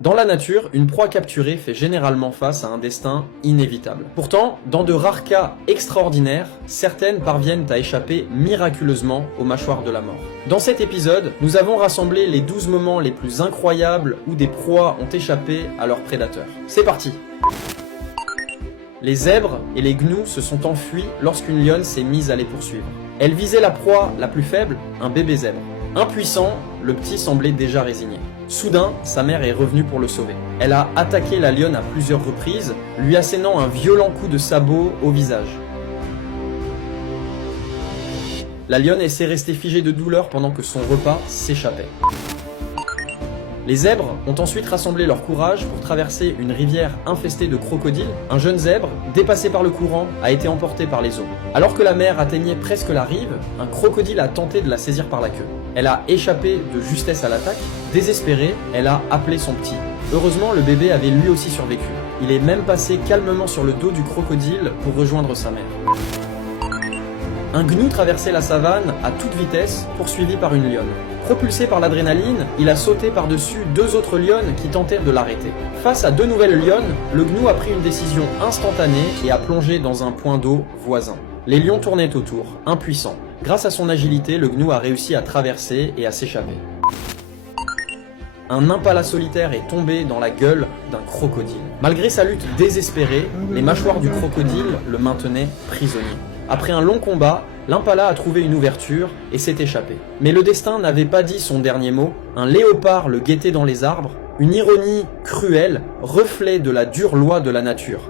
Dans la nature, une proie capturée fait généralement face à un destin inévitable. Pourtant, dans de rares cas extraordinaires, certaines parviennent à échapper miraculeusement aux mâchoires de la mort. Dans cet épisode, nous avons rassemblé les 12 moments les plus incroyables où des proies ont échappé à leurs prédateurs. C'est parti! Les zèbres et les gnous se sont enfuis lorsqu'une lionne s'est mise à les poursuivre. Elle visait la proie la plus faible, un bébé zèbre. Impuissant, le petit semblait déjà résigné. Soudain, sa mère est revenue pour le sauver. Elle a attaqué la lionne à plusieurs reprises, lui assénant un violent coup de sabot au visage. La lionne est restée figée de douleur pendant que son repas s'échappait. Les zèbres ont ensuite rassemblé leur courage pour traverser une rivière infestée de crocodiles. Un jeune zèbre, dépassé par le courant, a été emporté par les eaux. Alors que la mer atteignait presque la rive, un crocodile a tenté de la saisir par la queue. Elle a échappé de justesse à l'attaque. Désespérée, elle a appelé son petit. Heureusement, le bébé avait lui aussi survécu. Il est même passé calmement sur le dos du crocodile pour rejoindre sa mère. Un gnou traversait la savane à toute vitesse, poursuivi par une lionne. Propulsé par l'adrénaline, il a sauté par-dessus deux autres lionnes qui tentèrent de l'arrêter. Face à deux nouvelles lionnes, le gnou a pris une décision instantanée et a plongé dans un point d'eau voisin. Les lions tournaient autour, impuissants. Grâce à son agilité, le gnou a réussi à traverser et à s'échapper. Un impala solitaire est tombé dans la gueule d'un crocodile. Malgré sa lutte désespérée, les mâchoires du crocodile le maintenaient prisonnier. Après un long combat, l'impala a trouvé une ouverture et s'est échappé. Mais le destin n'avait pas dit son dernier mot. Un léopard le guettait dans les arbres, une ironie cruelle, reflet de la dure loi de la nature.